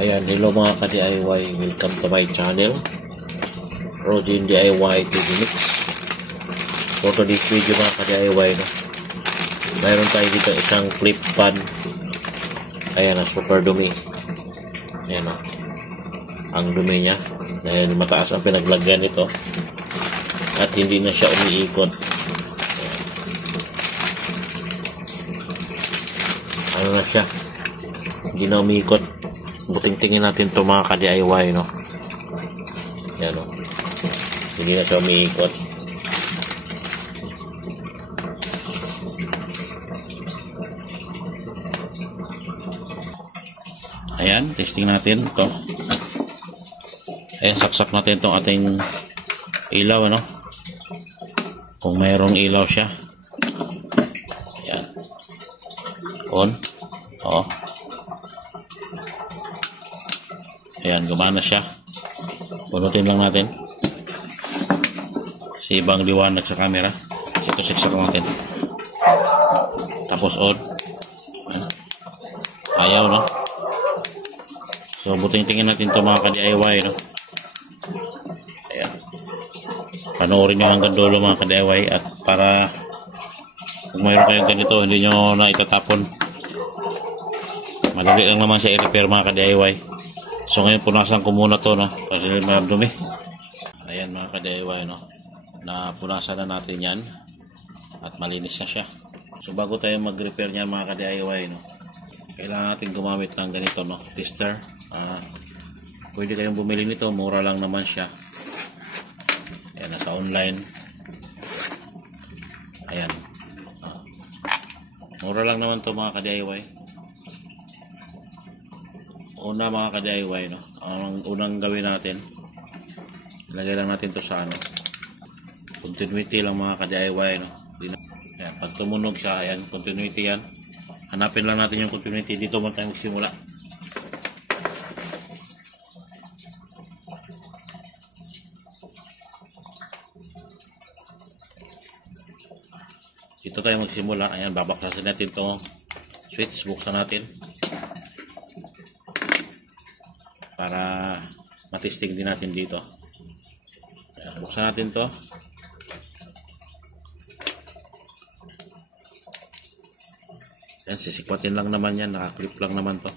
Ayan, hello mga ka-DIY, welcome to my channel, Rodin DIY TV Mix. For today's video mga ka-DIY, no? Mayroon tayo dito isang clip pan. Ayan na, super dumi. Ayan na, ang dumi niya dahil mataas ang pinaglagyan nito at hindi na siya umiikot. Ano na siya, hindi na umiikot. Buting tingin natin ito mga ka-DIY, no? Yan, no? Hindi na siya umiikot. Ayan, testing natin ito. Ayan, saksak natin itong ating ilaw, ano? Kung mayroong ilaw siya. Ayan. On. Oo. Ayan, gumana siya. Bunutin lang natin. Kasi ibang liwanag sa camera. Ito, siksak natin. Tapos on. Ayan. Ayaw, no? So, buting tingin natin ito mga ka-DIY, no? Ayan. Panoorin nyo hanggang dulo mga ka-DIY at para kung mayroon kayong ganito, hindi nyo na itatapon. Madali lang naman siya i-repair mga ka-DIY. So ngayon punasan ko muna to, no? Kasi madumi. Ayan mga ka-DIY, no? Napunasan na natin yan at malinis na siya. So bago tayo mag-repair niyan mga ka-DIY, no? Kailangan natin gumamit ng ganito, no? Tester. Pwede kayong bumili nito, mura lang naman siya. Ayan, nasa online. Ayan. Mura lang naman to mga ka-DIY. Una mga ka-DIY, no? Ang unang gawin natin, ilagay lang natin to sa ano, continuity lang mga ka-DIY, no? Ayan, pag tumunog siya, ayan, continuity yan. Hanapin lang natin yung continuity. Dito man tayo magsimula. Dito tayo magsimula. Ayan, babaklasin natin to switch. Buksan natin para matesting din natin dito. Ayan, buksan natin to. Ayan, sisikwatin lang naman yan. Nakaklip lang naman to.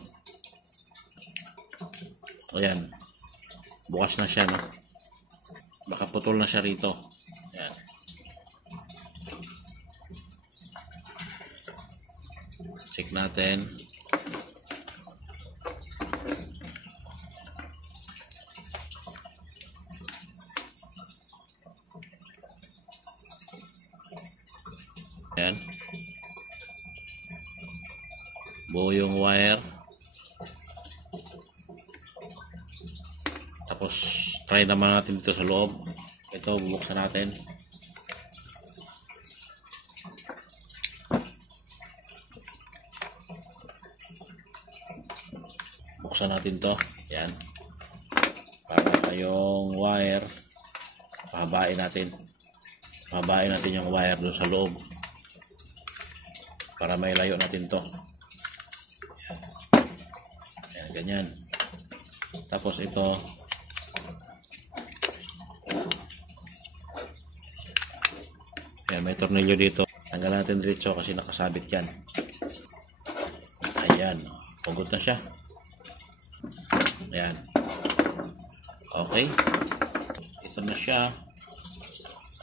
Ayan, bukas na siya, no? Baka putol na siya rito. Ayan. Check natin. Ayan. Buo yung wire. Tapos try naman natin dito sa loob. Ito, bubuksan natin. Buksan natin to. Ayan. Para yung wire, pahabain natin. Pahabain natin yung wire doon sa loob. Para may layo natin to. Ayan. Ayan, ganyan. Tapos ito, ayan, may tornilyo dito. Tanggalan natin diretso kasi nakasabit yan. Ayan. Pagod na siya. Ayan. Okay. Ito na siya.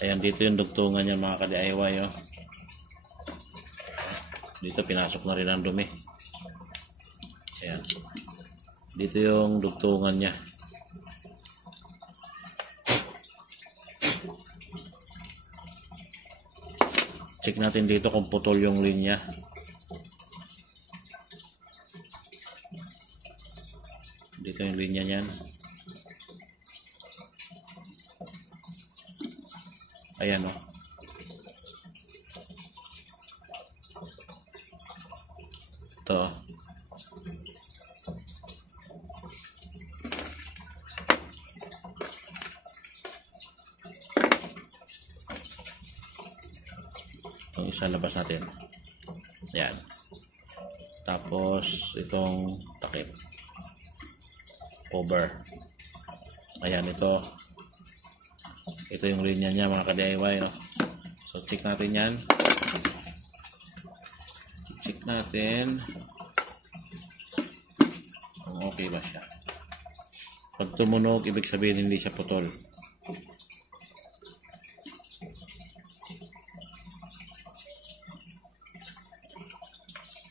Ayan, dito yung dugtungan niya mga ka-DIY, oh. Dito pinasok na rin ang dumi. Ayan. Dito yung dugtungan niya. Check natin dito kung putol yung linya. Dito yung linya niyan. Ayan, oh. Ito. Itong isa labas natin. Ayan. Tapos itong takip. cover. Ayan, ito yung linya niya mga ka-DIY, no? So check natin yan. Check natin kung okay ba siya. Pag tumunog, ibig sabihin hindi siya putol.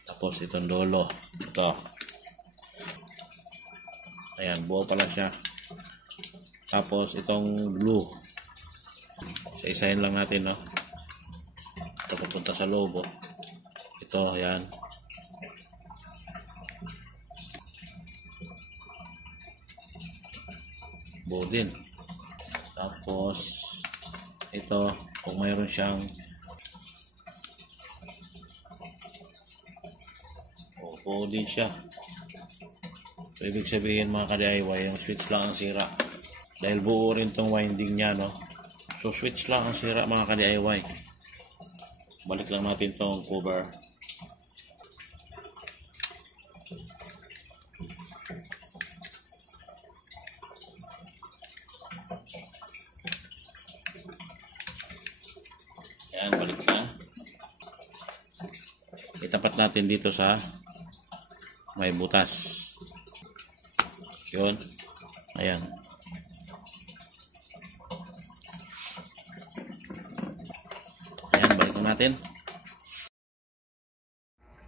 Tapos itong dulo, ito. Ayan, buo pala siya. Tapos itong blue, isa-isahin lang natin, no? Ito papunta sa loob, oh. Ito, ayan. Buo din. Tapos ito, kung mayroon siyang buo din siya. So, ibig sabihin mga ka-DIY, yung switch lang ang sira. Dahil buo rin tong winding niya, no? So, switch lang ang sira mga ka-DIY. Balik lang natin tong cover. Ayan, balik na. Itapat natin dito sa may butas. Yun. Ayan. Ayan, balik natin.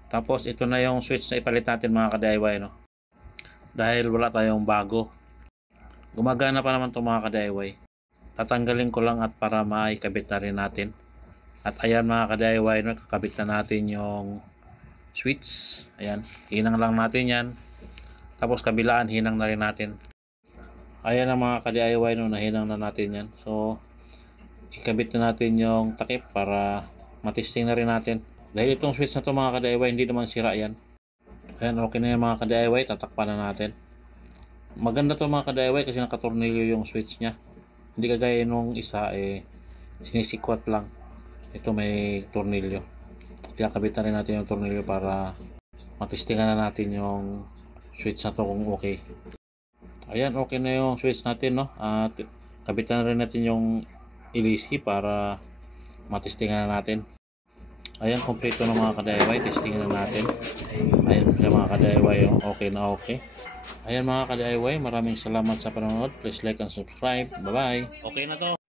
Tapos ito na yung switch na ipalit natin mga ka-DIY, no? Dahil wala tayong bago. Gumagana pa naman ito mga ka-DIY. Tatanggalin ko lang at para maikabit na rin natin. At ayan mga ka-DIY, no? Kakabit na natin yung switch. Ayan. Hinang lang natin yan. Tapos kabilaan, hinang na rin natin. Ayan ang mga ka-DIY, no? Nahinang na natin yan. So, ikabit na natin yung takip para matesting na rin natin. Dahil itong switch na to mga ka-DIY, hindi naman sira yan. Ayan, okay na yung mga ka-DIY. Tatakpan na natin. Maganda to mga ka-DIY kasi nakatornilyo yung switch nya. Hindi kagaya nung isa, sinisikwat lang. Ito may tornilyo. Kakabit na rin natin yung tornilyo para matestingan na natin yung switch na to kung okay. Ayan, okay na yung switch natin, no? At kabitan na rin natin yung ilisi para matestingan na natin. Ayan, kompleto na mga ka-DIY. Testingan na natin. Ayan mga ka-DIY, oh. Okay na okay. Ayan mga ka-DIY, maraming salamat sa panonood. Please like and subscribe. Bye-bye. Okay na to.